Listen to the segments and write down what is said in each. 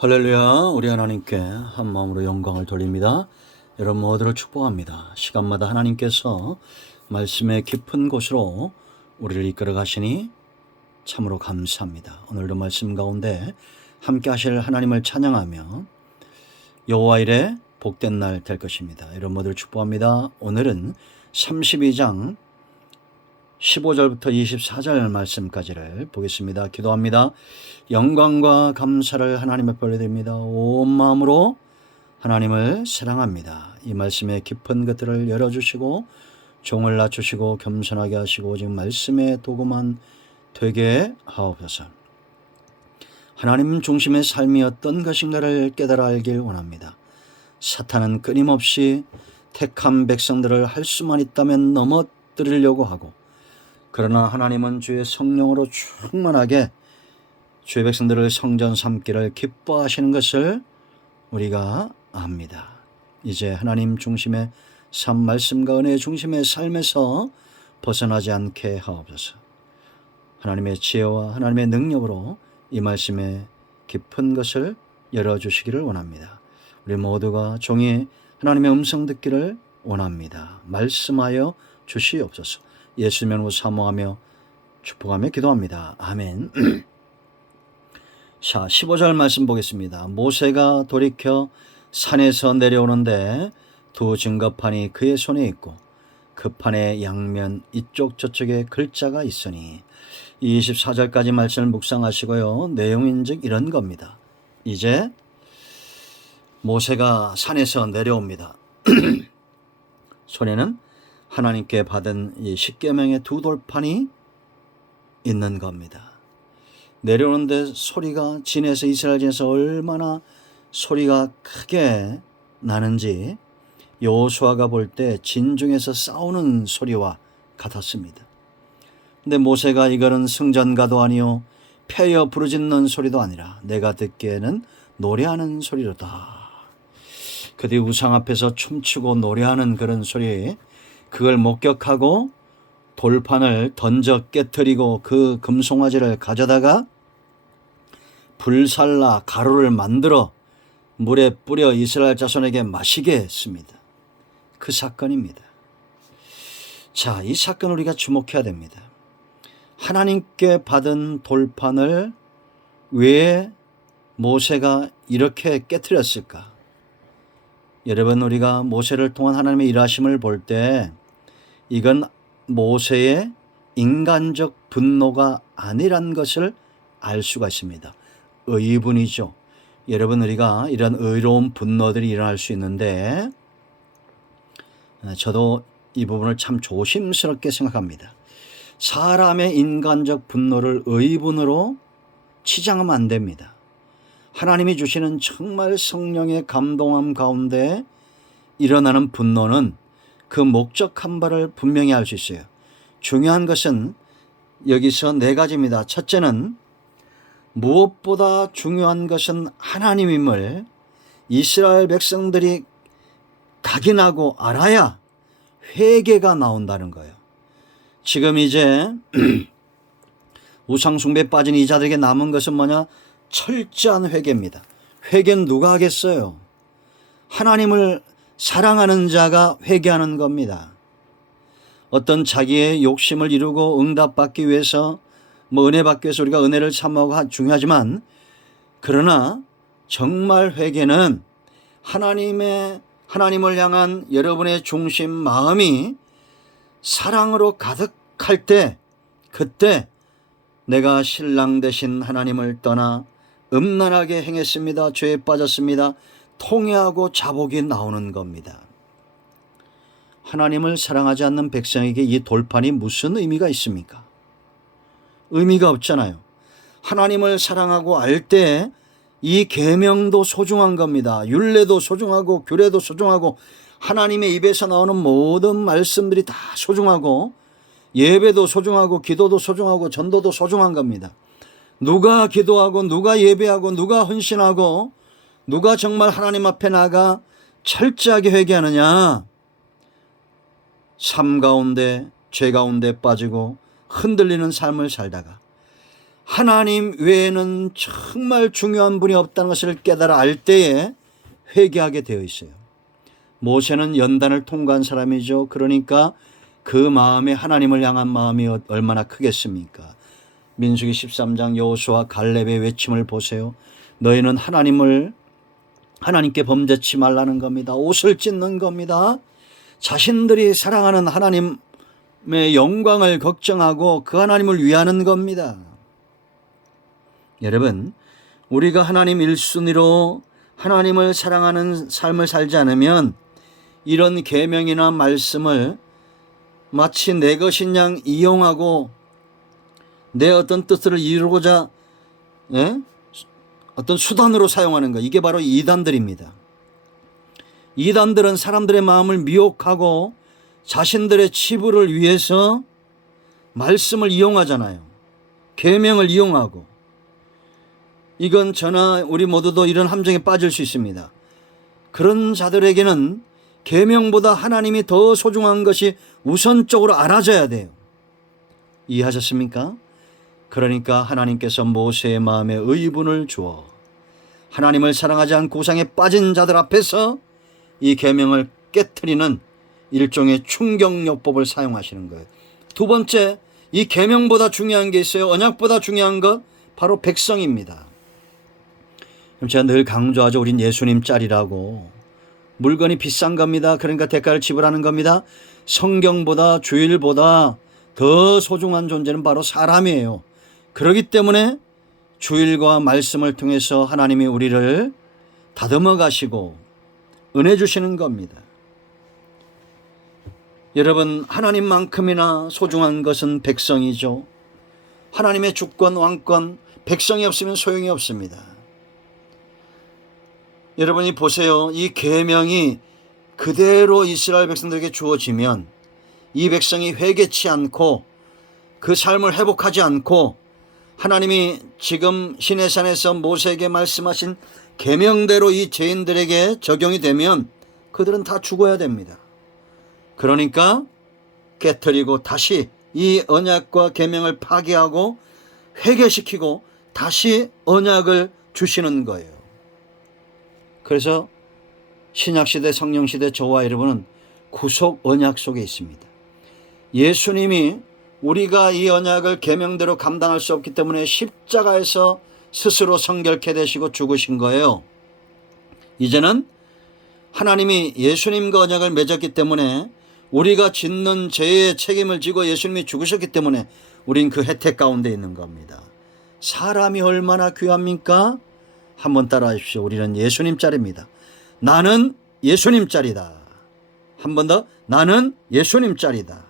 할렐루야. 우리 하나님께 한 마음으로 영광을 돌립니다. 여러분 모두를 축복합니다. 시간마다 하나님께서 말씀의 깊은 곳으로 우리를 이끌어 가시니 참으로 감사합니다. 오늘도 말씀 가운데 함께 하실 하나님을 찬양하며 여호와 일에 복된 날 될 것입니다. 여러분 모두를 축복합니다. 오늘은 32장 15절부터 24절 말씀까지를 보겠습니다. 기도합니다. 영광과 감사를 하나님 앞에 올려드립니다. 온 마음으로 하나님을 사랑합니다. 이 말씀의 깊은 것들을 열어주시고 종을 낮추시고 겸손하게 하시고 오직 말씀의 도구만 되게 하옵소서. 하나님 중심의 삶이 어떤 것인가를 깨달아 알길 원합니다. 사탄은 끊임없이 택한 백성들을 할 수만 있다면 넘어뜨리려고 하고, 그러나 하나님은 주의 성령으로 충만하게 주의 백성들을 성전 삼기를 기뻐하시는 것을 우리가 압니다. 이제 하나님 중심의 삶, 말씀과 은혜 중심의 삶에서 벗어나지 않게 하옵소서. 하나님의 지혜와 하나님의 능력으로 이 말씀의 깊은 것을 열어주시기를 원합니다. 우리 모두가 종이 하나님의 음성 듣기를 원합니다. 말씀하여 주시옵소서. 예수님으로 사모하며 축복하며 기도합니다. 아멘. 자, 15절 말씀 보겠습니다. 모세가 돌이켜 산에서 내려오는데 두 증거판이 그의 손에 있고 그 판의 양면 이쪽 저쪽에 글자가 있으니, 24절까지 말씀을 묵상하시고요. 내용인즉 이런 겁니다. 이제 모세가 산에서 내려옵니다. 손에는 하나님께 받은 이 십계명의 두 돌판이 있는 겁니다. 내려오는데 소리가 진에서 이스라엘 진에서 얼마나 소리가 크게 나는지 여호수아가 볼 때 진중에서 싸우는 소리와 같았습니다. 근데 모세가 이거는 승전가도 아니요 패여 부르짖는 소리도 아니라 내가 듣기에는 노래하는 소리로다. 그들이 우상 앞에서 춤추고 노래하는 그런 소리, 그걸 목격하고 돌판을 던져 깨뜨리고 그 금송아지를 가져다가 불살라 가루를 만들어 물에 뿌려 이스라엘 자손에게 마시게 했습니다. 그 사건입니다. 자, 이 사건을 우리가 주목해야 됩니다. 하나님께 받은 돌판을 왜 모세가 이렇게 깨뜨렸을까? 여러분, 우리가 모세를 통한 하나님의 일하심을 볼 때 이건 모세의 인간적 분노가 아니란 것을 알 수가 있습니다. 의분이죠. 여러분, 우리가 이런 의로운 분노들이 일어날 수 있는데 저도 이 부분을 참 조심스럽게 생각합니다. 사람의 인간적 분노를 의분으로 치장하면 안 됩니다. 하나님이 주시는 정말 성령의 감동함 가운데 일어나는 분노는 그 목적한 바를 분명히 알 수 있어요. 중요한 것은 여기서 네 가지입니다. 첫째는 무엇보다 중요한 것은 하나님임을 이스라엘 백성들이 각인하고 알아야 회개가 나온다는 거예요. 지금 이제 우상숭배에 빠진 이 자들에게 남은 것은 뭐냐? 철저한 회개입니다. 회개는 누가 하겠어요? 하나님을 사랑하는 자가 회개하는 겁니다. 어떤 자기의 욕심을 이루고 응답받기 위해서 은혜 받기 위해서 우리가 은혜를 사모하고 중요하지만, 그러나 정말 회개는 하나님을 향한 여러분의 중심 마음이 사랑으로 가득할 때, 그때 내가 신랑 되신 하나님을 떠나 음란하게 행했습니다. 죄에 빠졌습니다. 통회하고 자복이 나오는 겁니다. 하나님을 사랑하지 않는 백성에게 이 돌판이 무슨 의미가 있습니까? 의미가 없잖아요. 하나님을 사랑하고 알 때 이 계명도 소중한 겁니다. 율례도 소중하고 규례도 소중하고 하나님의 입에서 나오는 모든 말씀들이 다 소중하고 예배도 소중하고 기도도 소중하고 전도도 소중한 겁니다. 누가 기도하고 누가 예배하고 누가 헌신하고 누가 정말 하나님 앞에 나가 철저하게 회개하느냐? 삶 가운데 죄 가운데 빠지고 흔들리는 삶을 살다가 하나님 외에는 정말 중요한 분이 없다는 것을 깨달아 알 때에 회개하게 되어 있어요. 모세는 연단을 통과한 사람이죠. 그러니까 그 마음에 하나님을 향한 마음이 얼마나 크겠습니까? 민수기 13장 여호수아 갈렙의 외침을 보세요. 너희는 하나님께 범죄치 말라는 겁니다. 옷을 찢는 겁니다. 자신들이 사랑하는 하나님의 영광을 걱정하고 그 하나님을 위하는 겁니다. 여러분, 우리가 하나님 1순위로 하나님을 사랑하는 삶을 살지 않으면 이런 계명이나 말씀을 마치 내 것인 양 이용하고 내 어떤 뜻을 이루고자 어떤 수단으로 사용하는 것, 이게 바로 이단들입니다. 이단들은 사람들의 마음을 미혹하고 자신들의 치부를 위해서 말씀을 이용하잖아요. 계명을 이용하고. 이건 저나 우리 모두도 이런 함정에 빠질 수 있습니다. 그런 자들에게는 계명보다 하나님이 더 소중한 것이 우선적으로 알아져야 돼요. 이해하셨습니까? 그러니까 하나님께서 모세의 마음에 의분을 주어 하나님을 사랑하지 않고 우상에 빠진 자들 앞에서 이 계명을 깨트리는 일종의 충격요법을 사용하시는 거예요. 두 번째, 이 계명보다 중요한 게 있어요. 언약보다 중요한 것 바로 백성입니다. 제가 늘 강조하죠. 우린 예수님 짤이라고. 물건이 비싼 겁니다. 그러니까 대가를 지불하는 겁니다. 성경보다 주일보다 더 소중한 존재는 바로 사람이에요. 그렇기 때문에 주일과 말씀을 통해서 하나님이 우리를 다듬어 가시고 은혜 주시는 겁니다. 여러분, 하나님만큼이나 소중한 것은 백성이죠. 하나님의 주권, 왕권, 백성이 없으면 소용이 없습니다. 여러분이 보세요. 이 계명이 그대로 이스라엘 백성들에게 주어지면 이 백성이 회개치 않고 그 삶을 회복하지 않고 하나님이 지금 시내산에서 모세에게 말씀하신 계명대로 이 죄인들에게 적용이 되면 그들은 다 죽어야 됩니다. 그러니까 깨트리고 다시 이 언약과 계명을 파괴하고 회개시키고 다시 언약을 주시는 거예요. 그래서 신약시대 성령시대 저와 여러분은 구속 언약 속에 있습니다. 예수님이 우리가 이 언약을 계명대로 감당할 수 없기 때문에 십자가에서 스스로 성결케 되시고 죽으신 거예요. 이제는 하나님이 예수님과 언약을 맺었기 때문에 우리가 짓는 죄의 책임을 지고 예수님이 죽으셨기 때문에 우린 그 혜택 가운데 있는 겁니다. 사람이 얼마나 귀합니까? 한번 따라하십시오. 우리는 예수님 짤입니다. 나는 예수님 짤이다. 한 번 더, 나는 예수님 짤이다.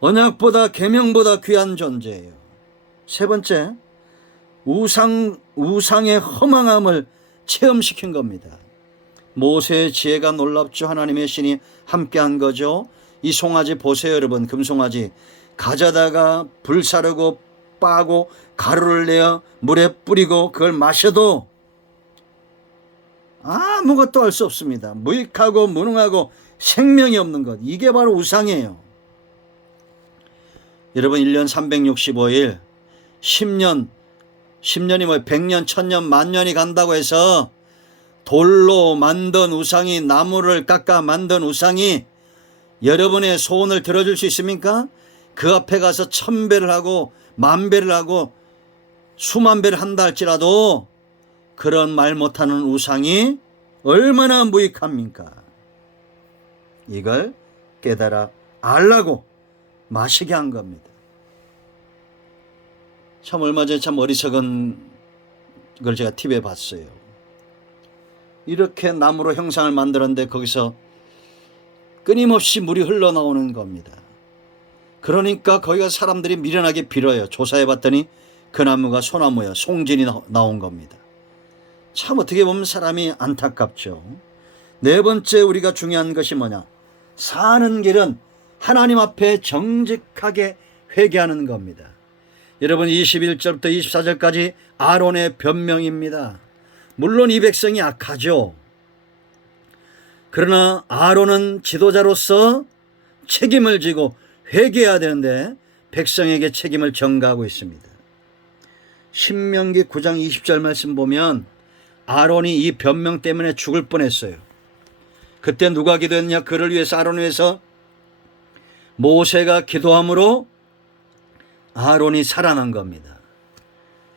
언약보다 계명보다 귀한 존재예요. 세 번째, 우상의 허망함을 체험시킨 겁니다. 모세의 지혜가 놀랍죠. 하나님의 신이 함께한 거죠. 이 송아지 보세요, 여러분. 금송아지 가져다가 불사르고 빠고 가루를 내어 물에 뿌리고 그걸 마셔도 아무것도 할 수 없습니다. 무익하고 무능하고 생명이 없는 것, 이게 바로 우상이에요. 여러분, 1년 365일 10년이 뭐 100년 1000년 만년이 간다고 해서 돌로 만든 우상이, 나무를 깎아 만든 우상이 여러분의 소원을 들어줄 수 있습니까? 그 앞에 가서 1000배를 하고 10,000배를 하고 수만 배를 한다 할지라도 그런 말 못하는 우상이 얼마나 무익합니까? 이걸 깨달아 알라고 마시게 한 겁니다. 참 얼마 전에 참 어리석은 걸 제가 TV에 봤어요. 이렇게 나무로 형상을 만들었는데 거기서 끊임없이 물이 흘러나오는 겁니다. 그러니까 거기가 사람들이 미련하게 빌어요. 조사해 봤더니 그 나무가 소나무예요. 송진이 나온 겁니다. 참 어떻게 보면 사람이 안타깝죠. 네 번째, 우리가 중요한 것이 뭐냐? 사는 길은 하나님 앞에 정직하게 회개하는 겁니다. 여러분, 21절부터 24절까지 아론의 변명입니다. 물론 이 백성이 악하죠. 그러나 아론은 지도자로서 책임을 지고 회개해야 되는데 백성에게 책임을 전가하고 있습니다. 신명기 9장 20절 말씀 보면 아론이 이 변명 때문에 죽을 뻔했어요. 그때 누가 기도했냐? 그를 위해서, 아론을 위해서 모세가 기도함으로 아론이 살아난 겁니다.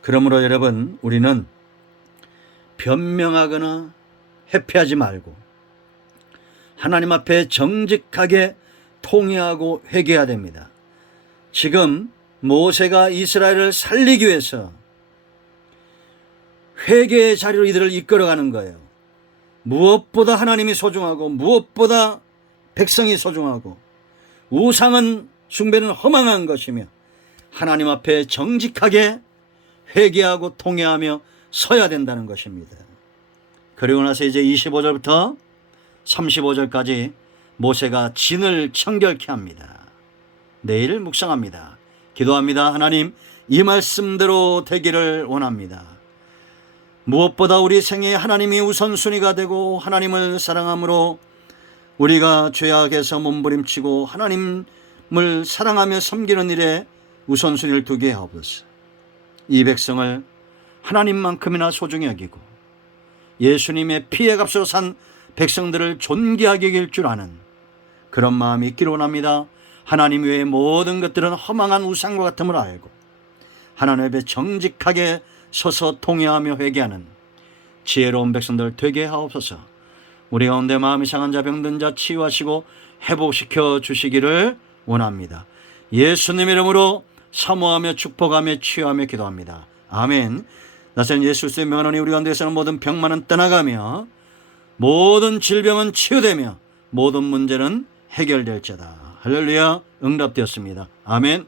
그러므로 여러분, 우리는 변명하거나 회피하지 말고 하나님 앞에 정직하게 통회하고 회개해야 됩니다. 지금 모세가 이스라엘을 살리기 위해서 회개의 자리로 이들을 이끌어가는 거예요. 무엇보다 하나님이 소중하고 무엇보다 백성이 소중하고 우상은 숭배는 허망한 것이며 하나님 앞에 정직하게 회개하고 통회하며 서야 된다는 것입니다. 그리고 나서 이제 25절부터 35절까지 모세가 진을 청결케 합니다. 내일 묵상합니다. 기도합니다. 하나님, 이 말씀대로 되기를 원합니다. 무엇보다 우리 생에 하나님이 우선순위가 되고 하나님을 사랑함으로 우리가 죄악에서 몸부림치고 하나님을 사랑하며 섬기는 일에 우선순위를 두게 하옵소서. 이 백성을 하나님만큼이나 소중히 여기고 예수님의 피의 값으로 산 백성들을 존귀하게 여길 줄 아는 그런 마음이 있기를 원합니다. 하나님 외의 모든 것들은 허망한 우상과 같음을 알고 하나님 앞에 정직하게 서서 통회하며 회개하는 지혜로운 백성들 되게 하옵소서. 우리 가운데 마음이 상한 자 병든 자 치유하시고 회복시켜 주시기를 원합니다. 예수님 이름으로 사모하며 축복하며 치유하며 기도합니다. 아멘. 나선 예수 그리스도의 명하노니 우리 가운데서는 모든 병만은 떠나가며 모든 질병은 치유되며 모든 문제는 해결될지어다. 할렐루야. 응답되었습니다. 아멘.